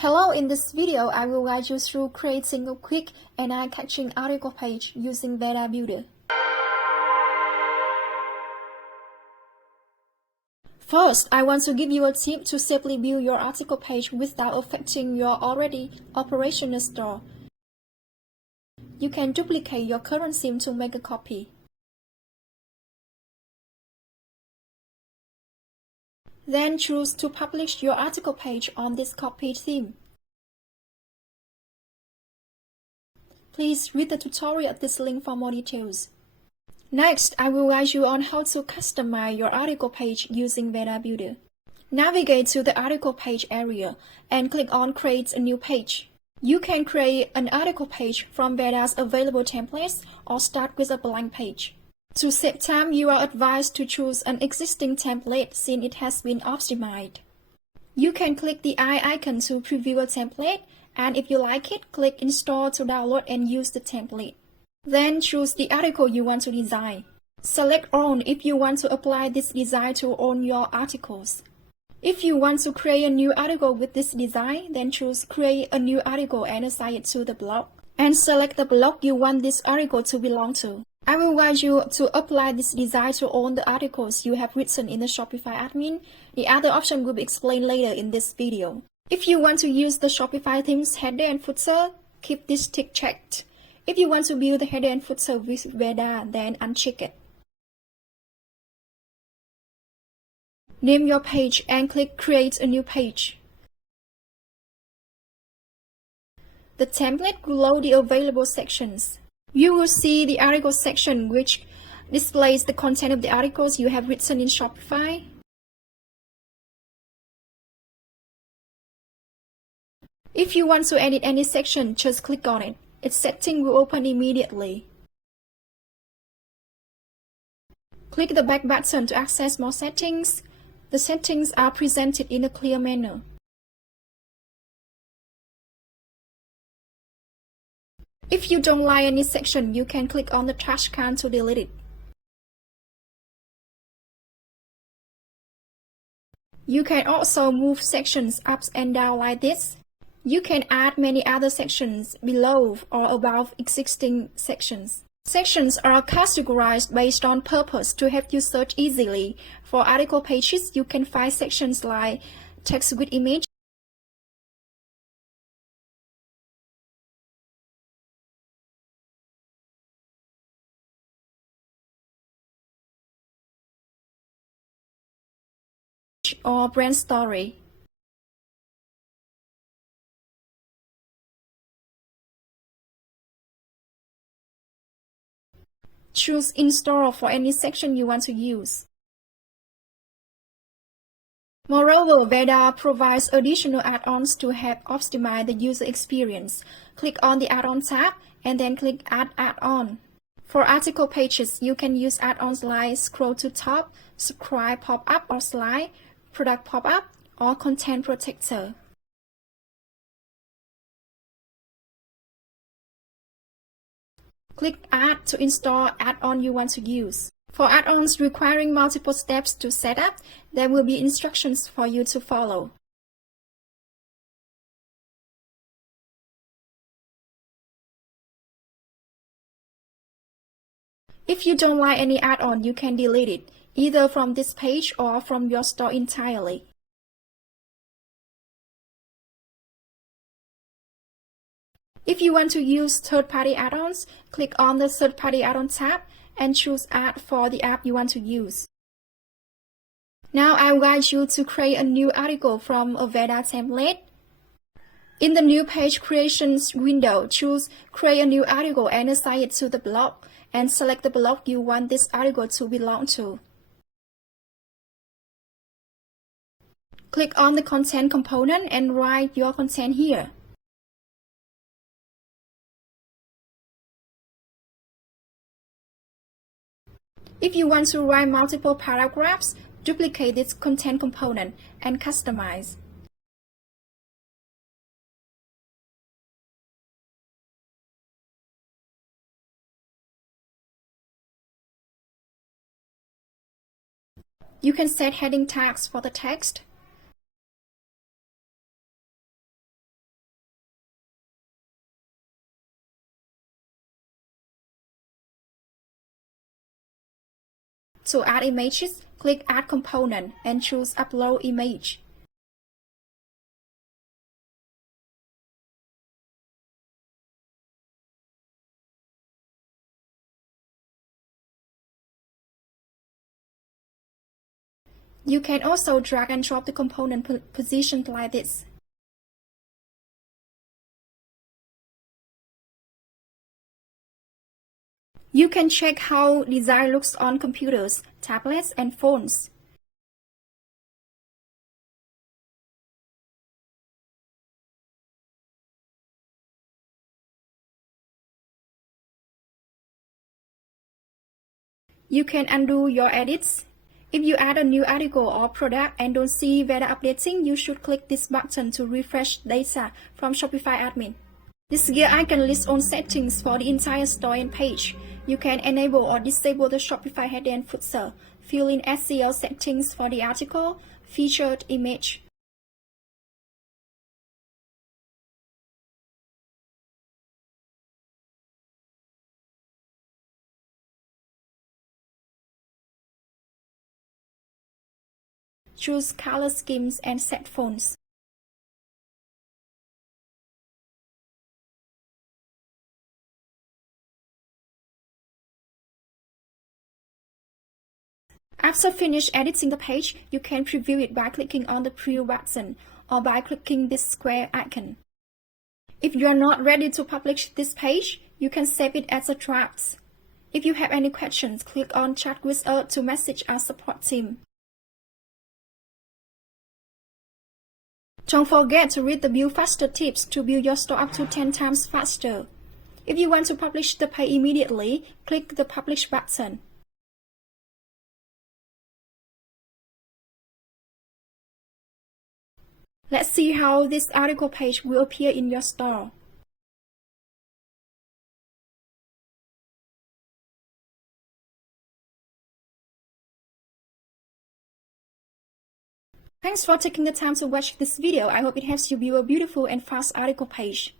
Hello, in this video, I will guide you through creating a quick and eye-catching article page using Beta Builder. First, I want to give you a tip to safely build your article page without affecting your already operational store. You can duplicate your current theme to make a copy. Then choose to publish your article page on this copied theme. Please read the tutorial at this link for more details. Next, I will guide you on how to customize your article page using Beta Builder. Navigate to the article page area and click on Create a new page. You can create an article page from Beta's available templates or start with a blank page. To save time, you are advised to choose an existing template since it has been optimized. You can click the eye icon to preview a template, and if you like it, click Install to download and use the template. Then choose the article you want to design. Select All if you want to apply this design to all your articles. If you want to create a new article with this design, then choose Create a new article and assign it to the blog. And select the blog you want this article to belong to. I will guide you to apply this design to all the articles you have written in the Shopify admin. The other option will be explained later in this video. If you want to use the Shopify theme's header and footer, keep this tick checked. If you want to build the header and footer with Beta, then uncheck it. Name your page and click Create a new page. The template will load the available sections. You will see the article section, which displays the content of the articles you have written in Shopify. If you want to edit any section, just click on it. Its setting will open immediately. Click the back button to access more settings. The settings are presented in a clear manner. If you don't like any section, you can click on the trash can to delete it. You can also move sections up and down like this. You can add many other sections below or above existing sections. Sections are categorized based on purpose to help you search easily. For article pages, you can find sections like text with image, or brand story. Choose Install for any section you want to use. Moreover, Beta provides additional add-ons to help optimize the user experience. Click on the Add-on tab and then click Add Add-on. For article pages, you can use add-ons like Scroll to Top, Subscribe Pop-up or Slide, Product Pop-up, or Content Protector. Click Add to install add-on you want to use. For add-ons requiring multiple steps to set up, there will be instructions for you to follow. If you don't like any add-on, you can delete it, either from this page or from your store entirely. If you want to use third-party add-ons, click on the Third-party Add-on tab and choose Add for the app you want to use. Now I will guide you to create a new article from a Beta template. In the New Page Creations window, choose Create a new article and assign it to the blog, and select the blog you want this article to belong to. Click on the Content component and write your content here. If you want to write multiple paragraphs, duplicate this content component and customize. You can set heading tags for the text. To add images, click Add Component and choose Upload Image. You can also drag and drop the component positioned like this. You can check how design looks on computers, tablets, and phones. You can undo your edits. If you add a new article or product and don't see Veda updating, you should click this button to refresh data from Shopify admin. This gear icon lists all settings for the entire store and page. You can enable or disable the Shopify header and footer, fill in SEO settings for the article, featured image. Choose color schemes and set fonts. After finish editing the page, you can preview it by clicking on the Preview button or by clicking this square icon. If you are not ready to publish this page, you can save it as a draft. If you have any questions, click on Chat with us to message our support team. Don't forget to read the Build Faster tips to build your store up to 10 times faster. If you want to publish the page immediately, click the Publish button. Let's see how this article page will appear in your store. Thanks for taking the time to watch this video. I hope it helps you build a beautiful and fast article page.